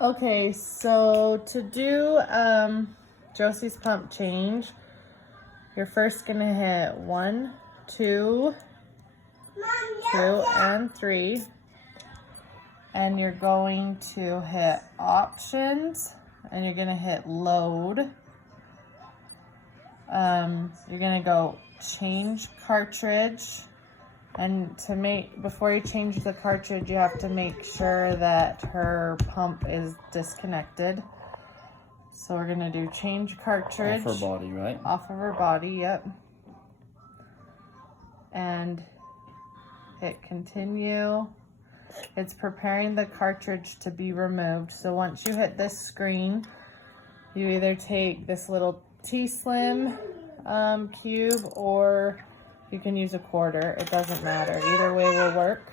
Okay, so to do Josie's pump change, you're first gonna hit 1, 2, 2, and 3. And you're going to hit options and you're gonna hit load. You're gonna go change cartridge. And before you change the cartridge, you have to make sure that her pump is disconnected. So we're gonna do change cartridge. Off her body, right? Off of her body, yep. And hit continue. It's preparing the cartridge to be removed. So once you hit this screen, you either take this little T-Slim cube or you can use a quarter. It doesn't matter. Either way will work.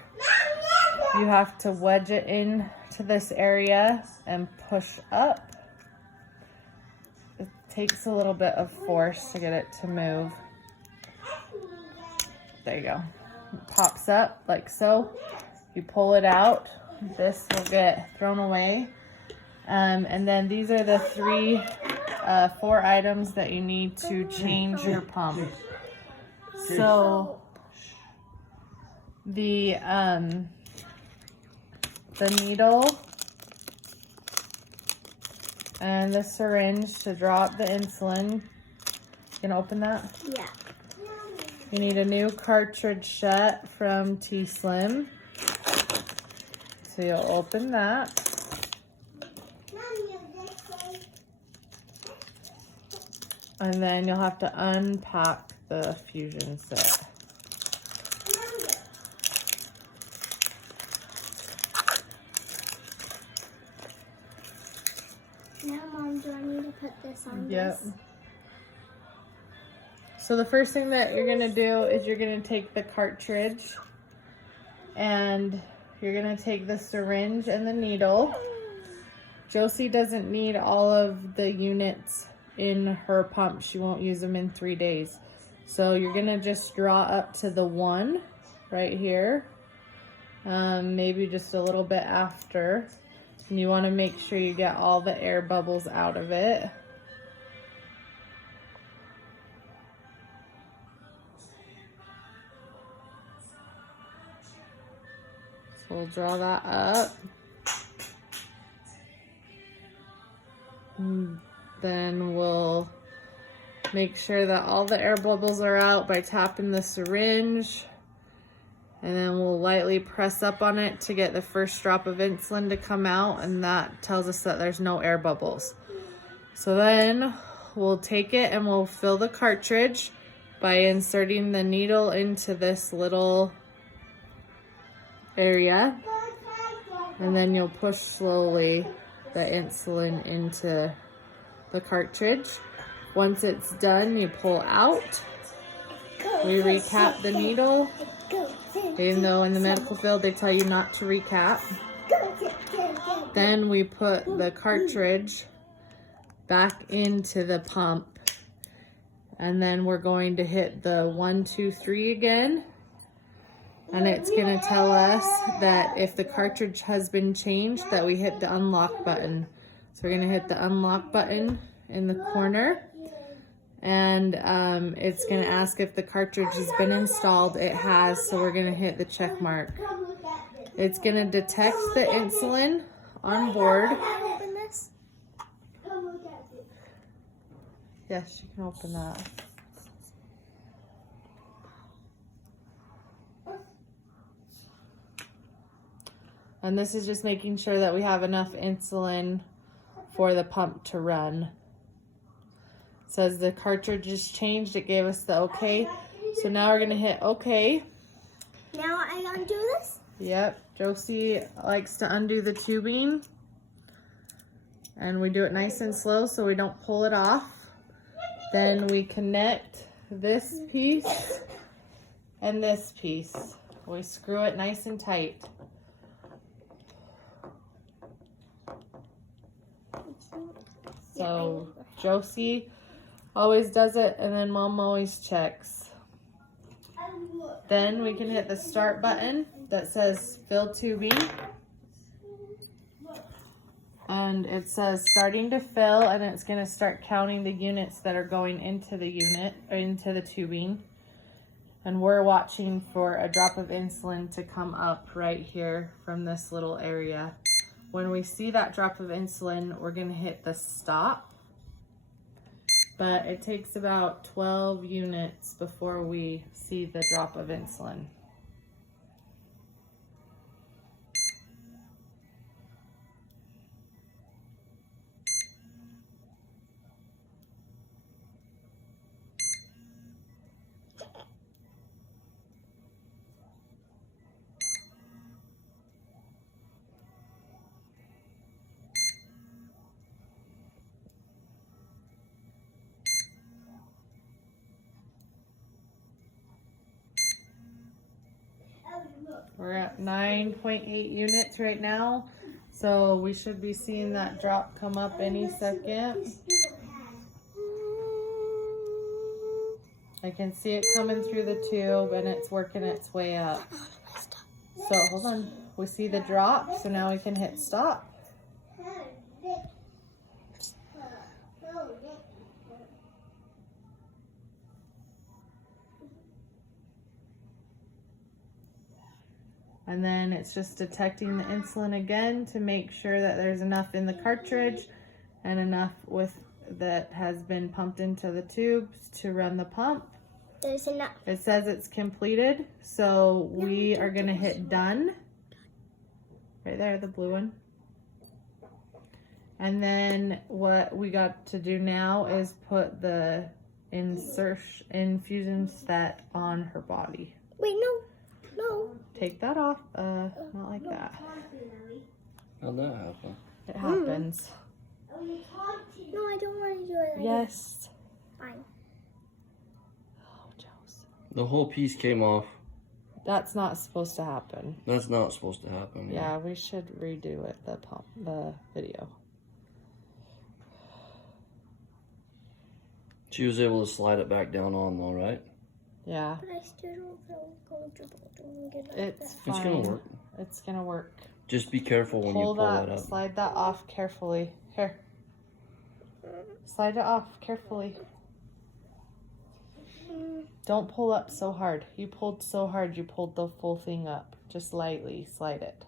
You have to wedge it in to this area and push up. It takes a little bit of force to get it to move. There you go. It pops up like so. You pull it out. This will get thrown away. And then these are the 4 items that you need to change your pump. So the needle and the syringe to draw up the insulin. You gonna open that? Yeah. You need a new cartridge set from T-Slim. So you'll open that. And then you'll have to unpack the fusion set. Now, Mom, do I need to put this on Yep. this? So the first thing that you're gonna do is you're gonna take the cartridge and you're gonna take the syringe and the needle. Josie doesn't need all of the units in her pump. She won't use them in 3 days. So you're gonna just draw up to the 1 right here. Maybe just a little bit after. And you wanna make sure you get all the air bubbles out of it. So we'll draw that up. And then we'll make sure that all the air bubbles are out by tapping the syringe. And then we'll lightly press up on it to get the first drop of insulin to come out, and that tells us that there's no air bubbles. So then we'll take it and we'll fill the cartridge by inserting the needle into this little area. And then you'll push slowly the insulin into the cartridge. Once it's done, you pull out. We recap the needle, even though in the medical field they tell you not to recap. Then we put the cartridge back into the pump, and then we're going to hit the 1, 2, 3 again, and it's going to tell us that if the cartridge has been changed, that we hit the unlock button. So we're going to hit the unlock button in the corner, and it's going to ask if the cartridge has been installed. It has, so we're going to hit the check mark. It's going to detect the insulin on board. Open this? Yes, you can open that. And this is just making sure that we have enough insulin for the pump to run. It says the cartridge is changed. It gave us the okay. So now we're gonna hit okay. Now I undo this? Yep, Josie likes to undo the tubing. And we do it nice and slow so we don't pull it off. Then we connect this piece and this piece. We screw it nice and tight. So Josie always does it, and then Mom always checks. Then we can hit the start button that says fill tubing. And it says starting to fill, and it's going to start counting the units that are going into the unit, or into the tubing. And we're watching for a drop of insulin to come up right here from this little area. When we see that drop of insulin, we're going to hit the stop. But it takes about 12 units before we see the drop of insulin. We're at 9.8 units right now, so we should be seeing that drop come up any second. I can see it coming through the tube and it's working its way up. So hold on, we see the drop, so now we can hit stop. And then it's just detecting the insulin again to make sure that there's enough in the cartridge and enough that has been pumped into the tubes to run the pump. There's enough. It says it's completed, so we are going to hit done. Right there, the blue one. And then what we got to do now is put the infusion set on her body. Wait, no. Take that off. Not like that. How'd that happen? It happens. No, I don't want to do it. Yes. Fine. Oh, Josie. The whole piece came off. That's not supposed to happen. That's not supposed to happen. Yeah, we should redo it, the video. She was able to slide it back down on though, right? Yeah. But I still don't feel comfortable doing it like It's that. fine. It's gonna work. It's gonna work. Just be careful when you pull that up. Slide that off carefully. Here. Slide it off carefully. Don't pull up so hard. You pulled so hard, you pulled the full thing up. Just lightly slide it.